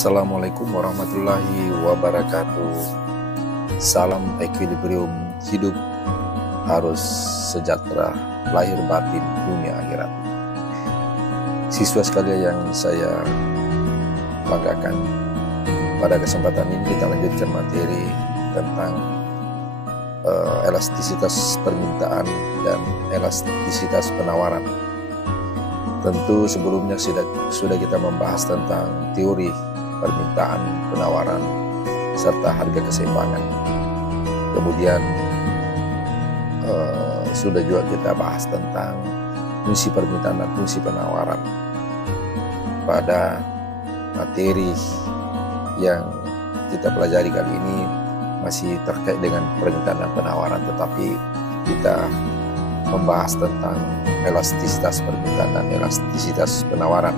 Assalamualaikum warahmatullahi wabarakatuh. Salam equilibrium hidup harus sejahtera lahir batin dunia akhirat. Siswa sekalian yang saya banggakan, pada kesempatan ini kita lanjutkan materi tentang elastisitas permintaan dan elastisitas penawaran. Tentu sebelumnya sudah kita membahas tentang teori permintaan, penawaran, serta harga keseimbangan. Kemudian sudah juga kita bahas tentang fungsi permintaan dan fungsi penawaran. Pada materi yang kita pelajari kali ini masih terkait dengan permintaan dan penawaran, tetapi kita membahas tentang elastisitas permintaan dan elastisitas penawaran.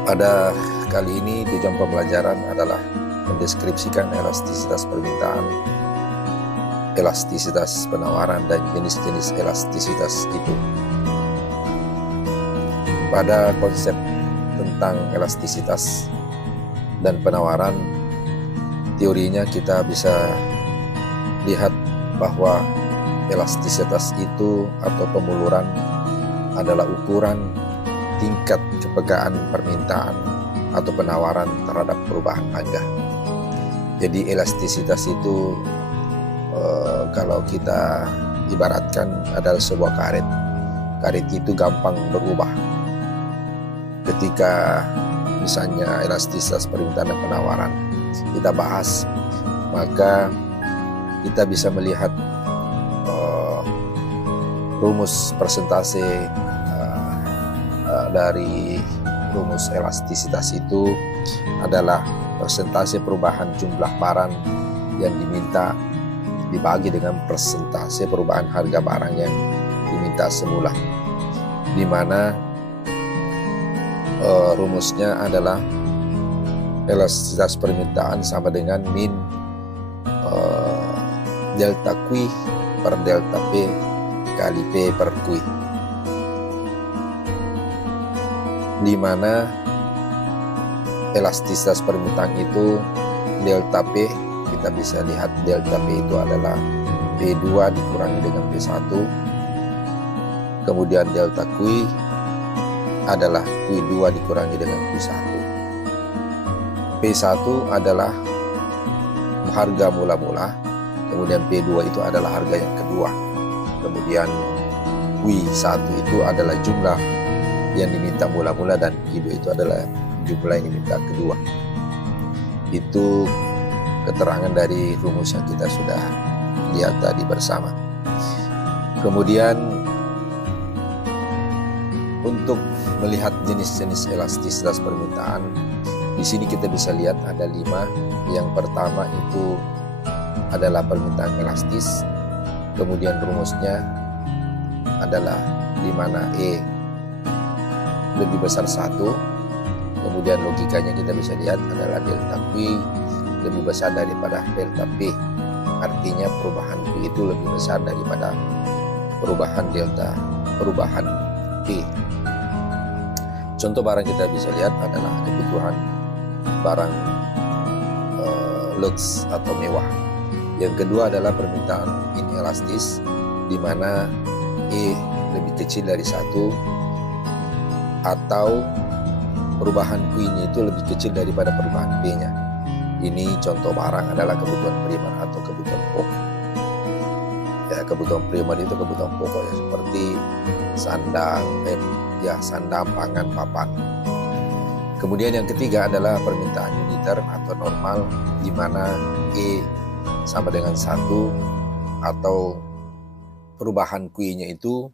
Pada kali ini tujuan pembelajaran adalah mendeskripsikan elastisitas permintaan, elastisitas penawaran, dan jenis-jenis elastisitas itu. Pada konsep tentang elastisitas dan penawaran, teorinya kita bisa lihat bahwa elastisitas itu atau pemuluran adalah ukuran tingkat kepekaan permintaan atau penawaran terhadap perubahan harga. Jadi elastisitas itu kalau kita ibaratkan adalah sebuah karet. Karet itu gampang berubah. Ketika misalnya elastisitas permintaan dan penawaran kita bahas, maka kita bisa melihat rumus persentase dari rumus elastisitas itu adalah persentase perubahan jumlah barang yang diminta dibagi dengan persentase perubahan harga barang yang diminta semula, di mana rumusnya adalah elastisitas permintaan sama dengan min delta Q per delta P kali P per Q, di mana elastisitas permintaan itu delta P, kita bisa lihat delta P itu adalah P2 dikurangi dengan P1, kemudian delta Q adalah Q2 dikurangi dengan Q1. P1 adalah harga mula-mula, kemudian P2 itu adalah harga yang kedua, kemudian Q1 itu adalah jumlah yang diminta mula-mula, dan Q2 itu adalah jumlah yang diminta kedua. Itu keterangan dari rumus yang kita sudah lihat tadi bersama. Kemudian untuk melihat jenis-jenis elastisitas permintaan, di sini kita bisa lihat ada 5. Yang pertama itu adalah permintaan elastis. Kemudian rumusnya adalah di mana E lebih besar 1. Kemudian logikanya kita bisa lihat adalah delta Q lebih besar daripada delta P. Artinya perubahan Q itu lebih besar daripada perubahan P. Contoh barang kita bisa lihat adalah kebutuhan barang lux atau mewah. Yang kedua adalah permintaan inelastis, di mana E lebih kecil dari 1 atau perubahan Q-nya itu lebih kecil daripada perubahan P-nya. Ini contoh barang adalah kebutuhan primer atau kebutuhan pokok. Ya, kebutuhan primer itu kebutuhan pokok ya, seperti sandang, pangan, papan. Kemudian yang ketiga adalah permintaan uniter atau normal, di mana E sama dengan 1 atau perubahan Q-nya itu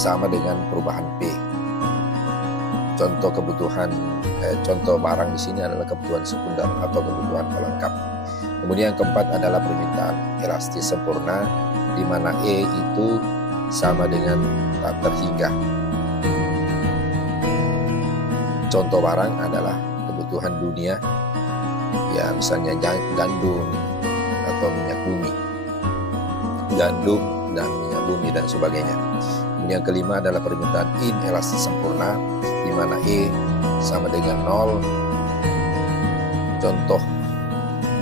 sama dengan perubahan P. Contoh barang di sini adalah kebutuhan sekunder atau kebutuhan pelengkap. Kemudian yang keempat adalah permintaan elastis sempurna, di mana E itu sama dengan tak terhingga. Contoh barang adalah kebutuhan dunia, ya misalnya gandum atau minyak bumi, gandum dan minyak bumi dan sebagainya. Yang kelima adalah permintaan inelastis sempurna, di mana E sama dengan 0. Contoh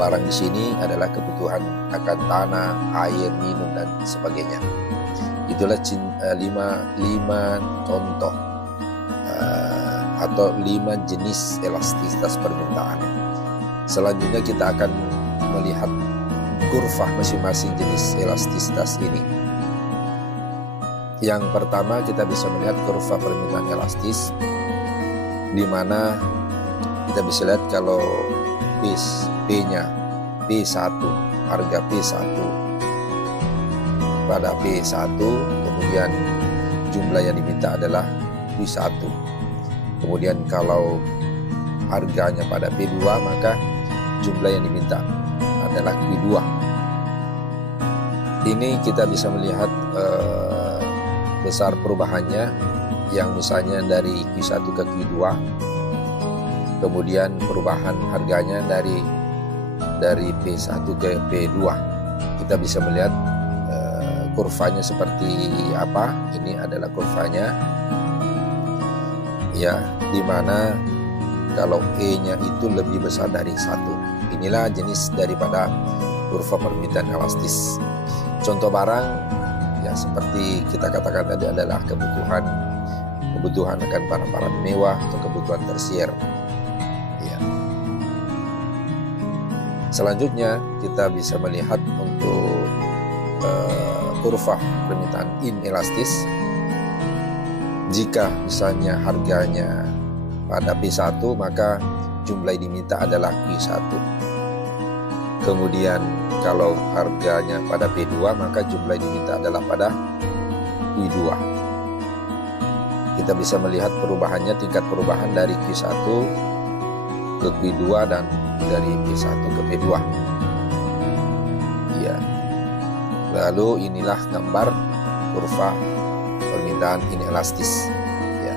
barang di sini adalah kebutuhan akan tanah, air, minum, dan sebagainya. Itulah 5 contoh atau 5 jenis elastisitas permintaan. Selanjutnya kita akan melihat kurva masing-masing jenis elastisitas ini. Yang pertama kita bisa melihat kurva permintaan elastis, di mana kita bisa lihat kalau P-nya P1, harga P1 pada P1, kemudian jumlah yang diminta adalah Q1. Kemudian kalau harganya pada P2, maka jumlah yang diminta adalah Q2. Ini kita bisa melihat besar perubahannya, yang misalnya dari Q1 ke Q2, kemudian perubahan harganya dari P1 ke P2. Kita bisa melihat kurvanya seperti apa. Ini adalah kurvanya, ya, dimana kalau E-nya itu lebih besar dari 1. Inilah jenis daripada kurva permintaan elastis. Contoh barang, ya seperti kita katakan tadi, adalah kebutuhan akan barang-barang mewah atau kebutuhan tersier. Ya. Selanjutnya kita bisa melihat untuk kurva permintaan inelastis. Jika misalnya harganya pada P1, maka jumlah yang diminta adalah Q1. Kemudian kalau harganya pada P2, maka jumlah yang diminta adalah pada Q2. Kita bisa melihat perubahannya, tingkat perubahan dari Q1 ke Q2 dan dari P1 ke P2. Ya. Lalu inilah gambar kurva permintaan inelastis. Ya.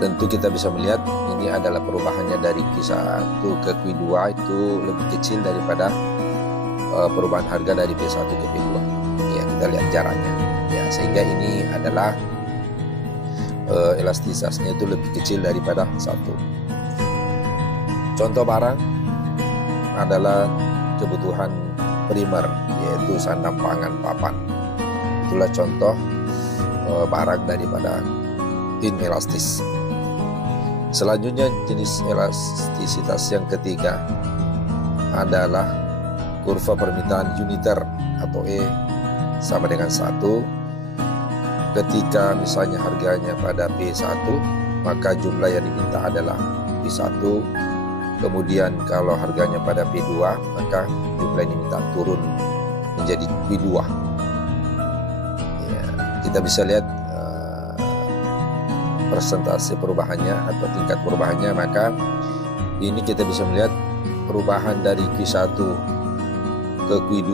Tentu kita bisa melihat ini adalah perubahannya dari Q1 ke Q2 itu lebih kecil daripada perubahan harga dari P1 ke P2. Ya, kita lihat jaraknya. Ya, sehingga ini adalah elastisitasnya itu lebih kecil daripada 1. Contoh barang adalah kebutuhan primer, yaitu sandang, pangan, papan. Itulah contoh barang daripada inelastis. Selanjutnya jenis elastisitas yang ketiga adalah kurva permintaan uniter atau E sama dengan 1. Ketika misalnya harganya pada P1, maka jumlah yang diminta adalah P1. Kemudian kalau harganya pada P2, maka jumlah yang diminta turun menjadi P2. Ya, kita bisa lihat persentase perubahannya atau tingkat perubahannya. Maka ini kita bisa melihat perubahan dari Q1 ke Q2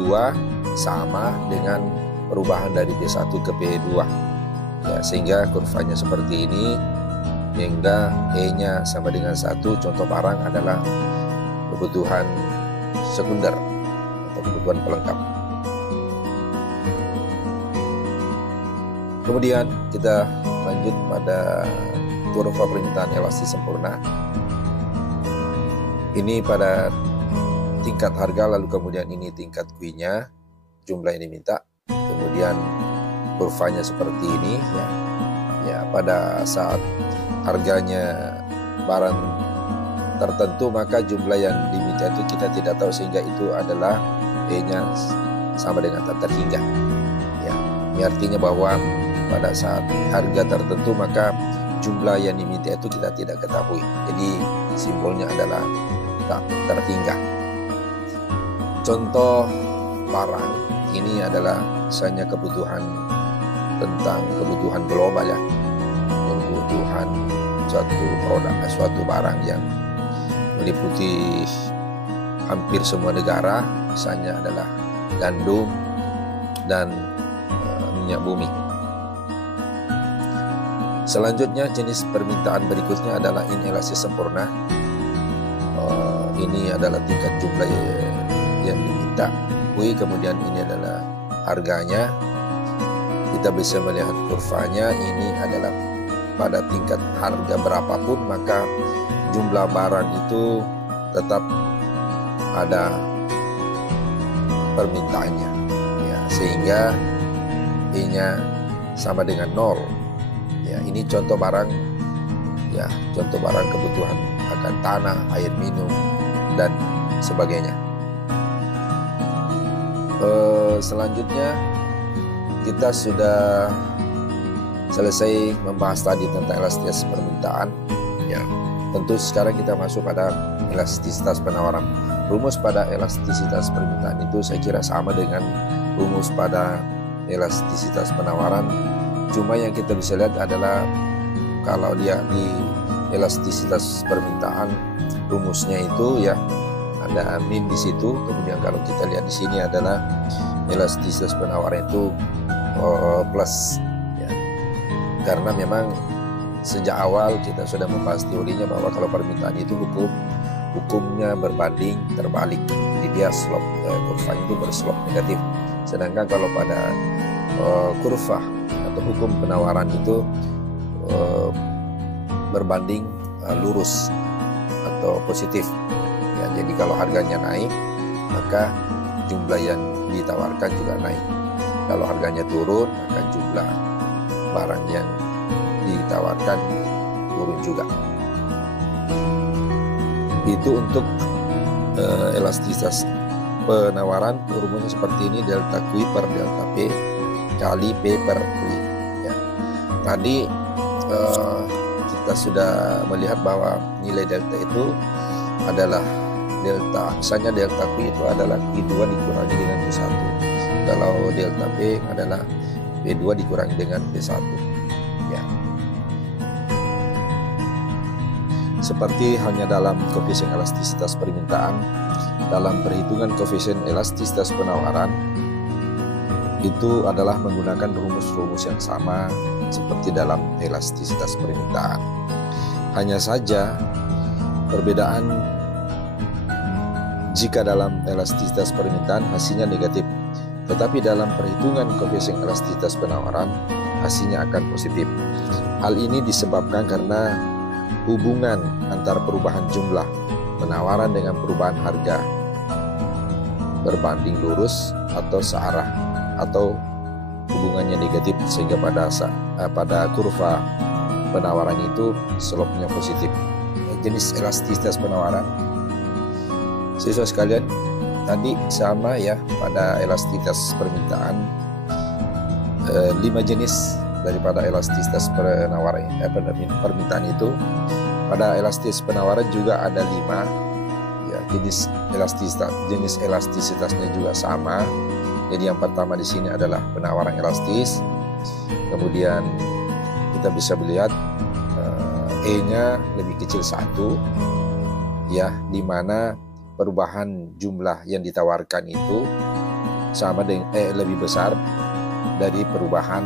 sama dengan perubahan dari P1 ke P2. Ya, sehingga kurvanya seperti ini, hingga E-nya sama dengan 1. Contoh barang adalah kebutuhan sekunder atau kebutuhan pelengkap. Kemudian kita lanjut pada kurva permintaan elastis sempurna. Ini pada tingkat harga, lalu kemudian ini tingkat Q-nya, jumlah yang diminta. Kemudian kurvanya seperti ini, ya. Ya, pada saat harganya barang tertentu, maka jumlah yang diminta itu kita tidak tahu, sehingga itu adalah E-nya sama dengan tak terhingga. Ya, ini artinya bahwa pada saat harga tertentu, maka jumlah yang diminta itu kita tidak ketahui. Jadi simbolnya adalah tak terhingga. Contoh barang ini adalah misalnya kebutuhan tentang kebutuhan global, ya, kebutuhan suatu produk, suatu barang yang meliputi hampir semua negara, misalnya adalah gandum dan minyak bumi. Selanjutnya jenis permintaan berikutnya adalah inelastis sempurna. Ini adalah tingkat jumlah yang diminta, kemudian ini adalah harganya. kita bisa melihat kurvanya, ini adalah pada tingkat harga berapapun maka jumlah barang itu tetap ada permintaannya ya, sehingga E-nya sama dengan 0 ya. Ini contoh barang ya, contoh barang kebutuhan akan tanah, air minum dan sebagainya. Selanjutnya kita sudah selesai membahas tadi tentang elastisitas permintaan ya. Tentu sekarang kita masuk pada elastisitas penawaran. Rumus pada elastisitas permintaan itu saya kira sama dengan rumus pada elastisitas penawaran. Cuma yang kita bisa lihat adalah kalau dia di elastisitas permintaan rumusnya itu ya ada min di situ. Kemudian kalau kita lihat di sini adalah elastisitas penawaran itu plus ya. Karena memang sejak awal kita sudah membahas teorinya bahwa kalau permintaan itu hukumnya berbanding terbalik, jadi dia slope kurvanya itu berslope negatif. Sedangkan kalau pada kurva atau hukum penawaran itu berbanding lurus atau positif ya. Jadi kalau harganya naik maka jumlah yang ditawarkan juga naik. Kalau harganya turun maka jumlah barang yang ditawarkan turun juga. Itu untuk elastisitas penawaran. Rumusnya seperti ini, delta Q per delta P kali P per Q ya. Tadi kita sudah melihat bahwa nilai delta itu adalah delta, misalnya delta Q itu adalah Q2 dikurangi dengan P1. Kalau delta P adalah P2 dikurangi dengan P1 ya. Seperti halnya dalam koefisien elastisitas permintaan, dalam perhitungan koefisien elastisitas penawaran itu adalah menggunakan rumus-rumus yang sama seperti dalam elastisitas permintaan. Hanya saja perbedaan jika dalam elastisitas permintaan hasilnya negatif, tetapi dalam perhitungan koefisien elastisitas penawaran hasilnya akan positif. Hal ini disebabkan karena hubungan antara perubahan jumlah penawaran dengan perubahan harga berbanding lurus atau searah atau hubungannya negatif, sehingga pada kurva penawaran itu slope-nya positif. Jenis elastisitas penawaran siswa sekalian tadi sama ya, pada elastisitas permintaan 5 jenis daripada elastisitas penawaran permintaan itu. Pada elastisitas penawaran juga ada 5 ya, jenis elastisitasnya juga sama. Jadi yang pertama di sini adalah penawaran elastis. Kemudian kita bisa melihat E-nya lebih kecil 1 ya, di mana perubahan jumlah yang ditawarkan itu sama dengan lebih besar dari perubahan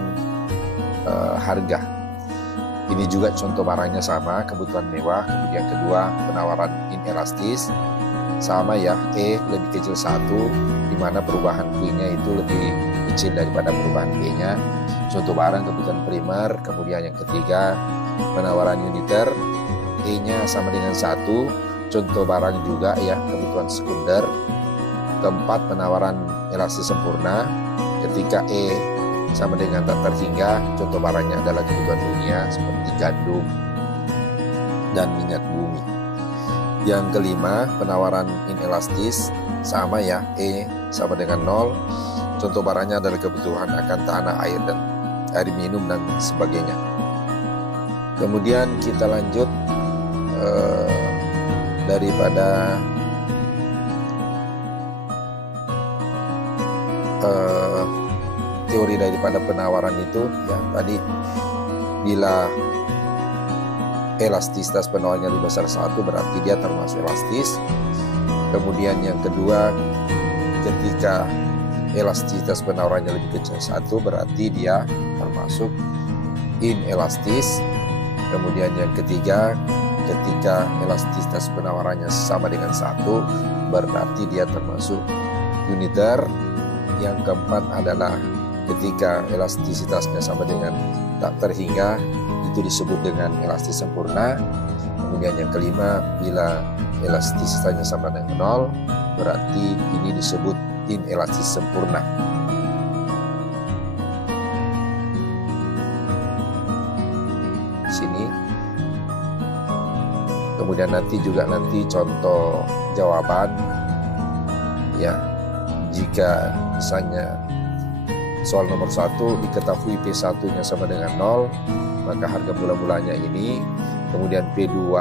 harga. Ini juga contoh barangnya sama, kebutuhan mewah. Kemudian kedua, penawaran inelastis sama ya, E lebih kecil 1, di mana perubahan Q-nya itu lebih kecil daripada perubahan P-nya. Contoh barang kebutuhan primer. Kemudian yang ketiga, penawaran uniter, E-nya sama dengan 1, contoh barang juga ya, kebutuhan sekunder. Keempat, penawaran elastis sempurna, ketika E sama dengan tak terhingga, contoh barangnya adalah kebutuhan dunia seperti gandum dan minyak bumi. Yang kelima, penawaran inelastis sama ya, E sama dengan 0, contoh barangnya adalah kebutuhan akan tanah, air dan air minum dan sebagainya. Kemudian kita lanjut daripada teori daripada penawaran itu ya, tadi bila elastisitas penawarannya lebih besar 1 berarti dia termasuk elastis. Kemudian yang kedua, ketika elastisitas penawarannya lebih kecil 1 berarti dia termasuk inelastis. Kemudian yang ketiga, ketika elastisitas penawarannya sama dengan 1 berarti dia termasuk uniter. Yang keempat adalah ketika elastisitasnya sama dengan tak terhingga, itu disebut dengan elastis sempurna. Kemudian yang kelima, bila elastisitasnya sama dengan 0, berarti ini disebut inelastis sempurna. Sini. Kemudian nanti contoh jawaban, ya, jika misalnya soal nomor 1 diketahui P1-nya sama dengan 0, maka harga mula-mulanya ini, kemudian P2,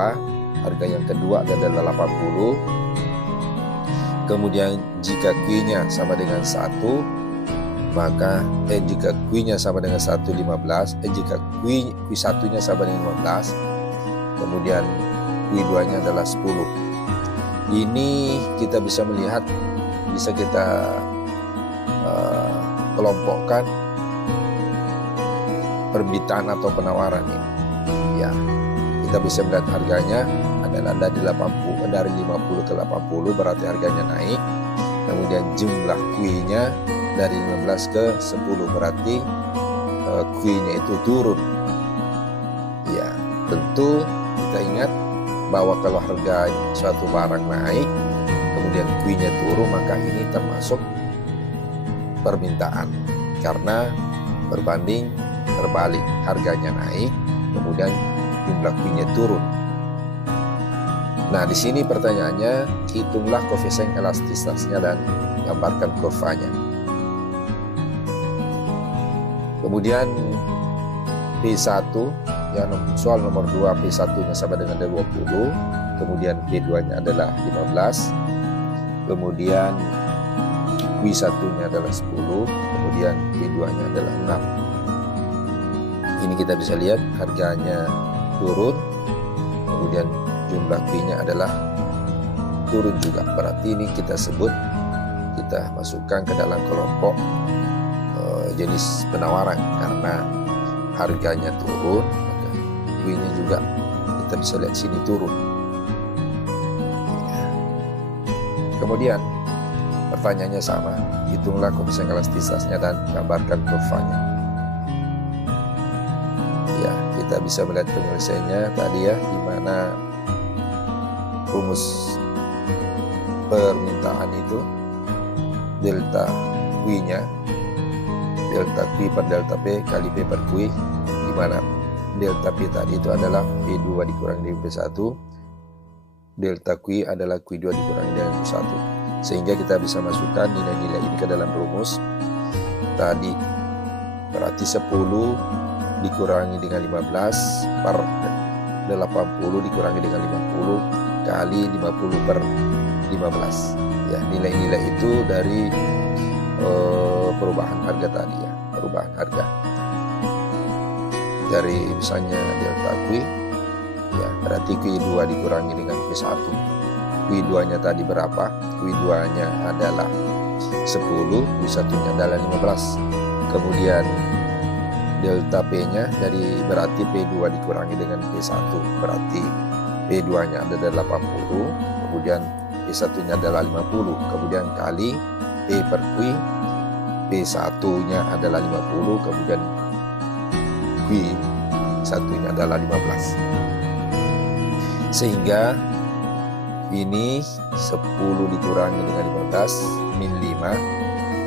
harga yang kedua adalah 80, kemudian jika Q-nya sama dengan 1, maka jika Q-nya sama dengan 1,15, jika Q1-nya sama dengan 15, kemudian Q2-nya adalah 10. Ini kita bisa melihat, bisa kita kelompokkan permintaan atau penawaran ini. Ya, kita bisa melihat harganya adalah dari 50 ke 80, berarti harganya naik. Kemudian jumlah Q-nya dari 15 ke 10, berarti Q-nya itu turun. Ya, tentu kita ingat bahwa kalau harga suatu barang naik, kemudian Q-nya turun, maka ini termasuk permintaan, karena berbanding terbalik, harganya naik, kemudian jumlah Q-nya turun. Nah, di sini pertanyaannya, hitunglah koefisien elastisitasnya dan gambarkan kurvanya. Kemudian P1, ya, soal nomor 2, P1-nya sama dengan 20, kemudian P2-nya adalah 15, kemudian Q1-nya adalah 10, kemudian P2-nya adalah 6. Ini kita bisa lihat harganya turun, kemudian jumlah Q-nya adalah turun juga. Berarti ini kita masukkan ke dalam kelompok jenis penawaran, karena harganya turun, maka Q-nya juga kita bisa lihat sini turun. Kemudian pertanyaannya sama, hitunglah koefisien elastisitasnya dan gambarkan kurvanya. Ya, kita bisa melihat penyelesaiannya tadi, ya, di mana rumus permintaan itu delta Q-nya, delta Q per delta P kali P per Q, di mana delta P tadi itu adalah P2 dikurangi dengan P1, delta Q adalah Q2 dikurangi dengan Q1. Sehingga kita bisa masukkan nilai-nilai ini ke dalam rumus tadi. Berarti 10 dikurangi dengan 15 per 80 dikurangi dengan 50 kali 50 per 15. Ya, nilai-nilai itu dari perubahan harga tadi, ya, perubahan harga dari misalnya delta Q, ya, berarti Q2 dikurangi dengan Q1. Q2-nya tadi berapa? Q2-nya adalah 10, Q1-nya adalah 15. Kemudian delta P-nya berarti P2 dikurangi dengan P1, berarti P2-nya adalah 80, kemudian P1-nya adalah 50, kemudian kali P per Q, P1-nya adalah 50, kemudian Q1-nya adalah 15. Sehingga ini 10 dikurangi dengan 15, min 5,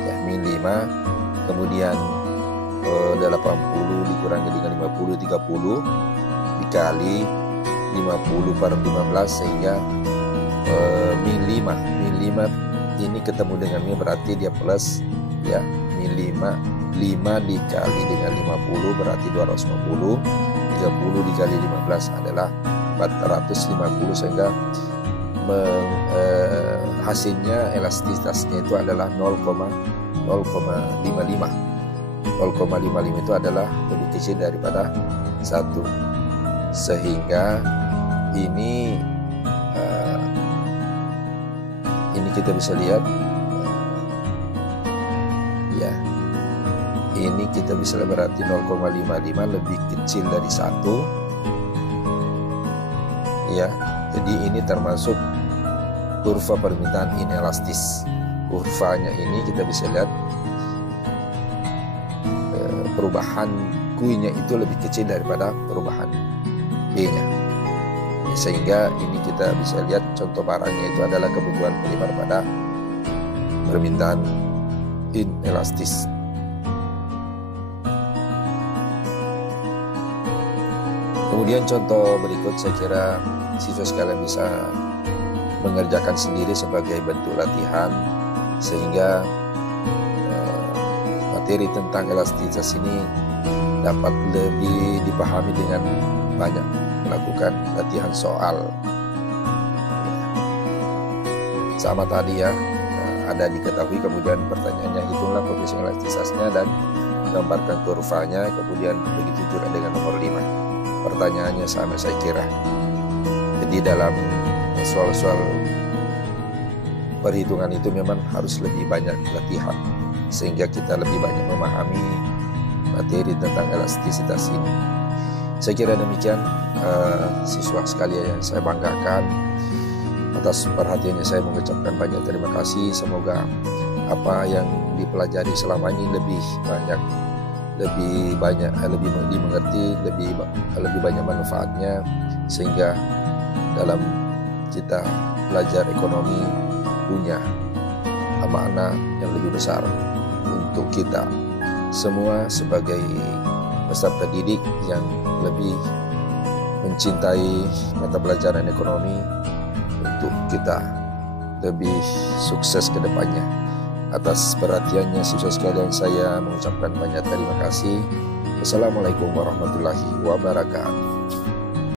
ya, min 5, kemudian 80 dikurangi dengan 50, 30, dikali 50 per 15, sehingga min 5 ini ketemu dengan min, berarti dia plus, ya, min 5 dikali dengan 50 berarti 250, 30 dikali 15 adalah 450, sehingga hasilnya elastisitasnya itu adalah 0,55. 0,55 itu adalah lebih kecil daripada 1, sehingga ini kita bisa lihat, ya, ini kita bisa lihat berarti 0,55 lebih kecil dari 1, ya. Jadi ini termasuk kurva permintaan inelastis. Kurvanya ini kita bisa lihat perubahan Q-nya itu lebih kecil daripada perubahan B-nya. Sehingga ini kita bisa lihat contoh barangnya itu adalah kebutuhan primer pada permintaan inelastis. Kemudian contoh berikut saya kira siswa sekalian bisa mengerjakan sendiri sebagai bentuk latihan sehingga materi tentang elastisitas ini dapat lebih dipahami dengan banyak melakukan latihan soal. Sama tadi ya, ada diketahui, kemudian pertanyaannya hitunglah koefisien elastisitasnya dan gambarkan kurvanya, kemudian begitu juga dengan nomor 5. Pertanyaannya sama saya kira. Jadi dalam soal-soal perhitungan itu memang harus lebih banyak latihan sehingga kita lebih banyak memahami materi tentang elastisitas ini. Saya kira demikian siswa sekalian yang saya banggakan. Atas perhatiannya saya mengucapkan banyak terima kasih. Semoga apa yang dipelajari selama ini lebih dimengerti, lebih banyak manfaatnya sehingga dalam kita belajar ekonomi punya makna yang lebih besar untuk kita semua sebagai peserta didik yang lebih mencintai mata pelajaran ekonomi untuk kita lebih sukses ke depannya. Atas perhatiannya siswa sekalian saya mengucapkan banyak terima kasih. Wassalamualaikum warahmatullahi wabarakatuh.